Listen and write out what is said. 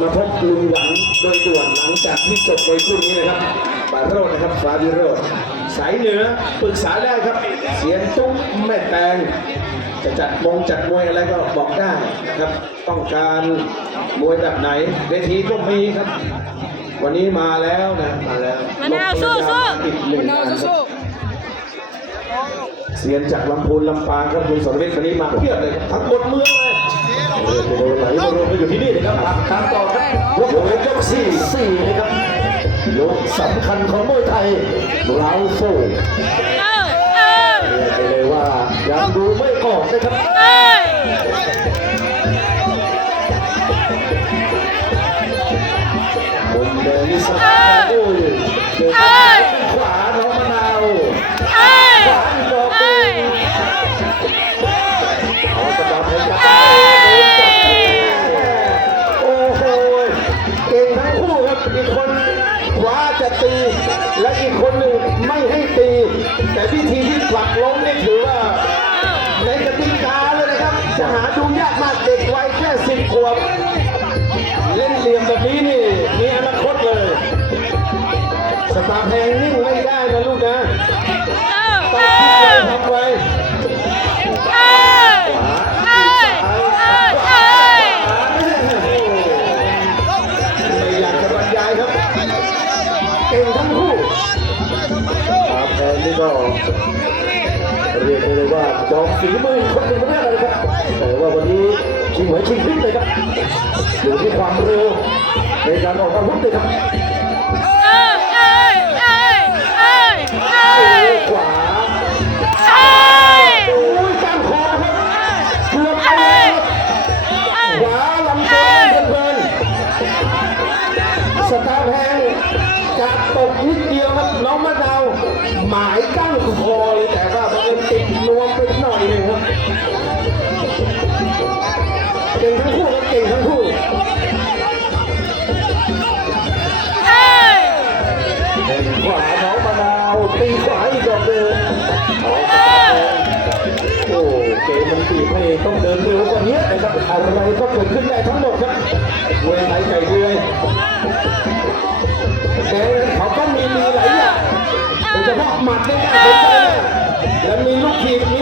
มาพบลุงหลังโดยด่วนหลังจากที่จบมวยคู่นี้นะครับปาโรจน์นะครับฟาบิโรจน์สายเหนือปรึกษาได้ครับ เสียนตุ้มแม่แตงจะจัดมงจัดมวยอะไรก็บอกได้นะครับ ต้องการมวยแบบไหนเวทีก็มีครับ วันนี้มาแล้วนะมาแล้วมะนาวสู้สู้อีกหนึ่งงานครับ เสียนจากลำพูนลำปางครับคุณสรวิทย์วันนี้มาเพียบเลยครับทั้งหมดเมืองเลยเออไปโดนไหลมารวมกันอยู่ที่นี่นะครับตามต่อครับยกยกสี่สี่นะครับยกสำคัญของมวยไทยเราโซ่เออเออเรียกไปเลยว่ายังดูไม่ออกนะครับ คู่ครับอีกคนขวาจะตี และอีกคนหนึ่งไม่ให้ตี แต่วิธีที่ผลักล้มนี่ถือว่าในกติกาเลยนะครับ จะหาดูยากมากเด็กวัยแค่สิบขวบเล่นเหลี่ยมแบบนี้นี่มีอนาคตเลย สตาร์แพงนิ่งไม่ได้นะลูกนะ ก็เรียกได้เลยว่าจอมฝีมือคนหนึ่งคนแรกเลยครับแต่ว่าวันนี้ชิงหัวชิงพลิกเลยครับอยู่ที่ความเร็วในการออกอาวุธเลยครับ หมายก้านคอเลยแต่ว่าบังเอิญติดนวมไปหน่อยหนึงครับเก่งทั้งคู่ครับเก่งทั้งคู่เอ้ยแข่งขวาน้องมะนาวตีขวาอีกดอกเดิน หมัดเนี่ยน่าสนใจมากแล้วมีลูกถีบมีหมั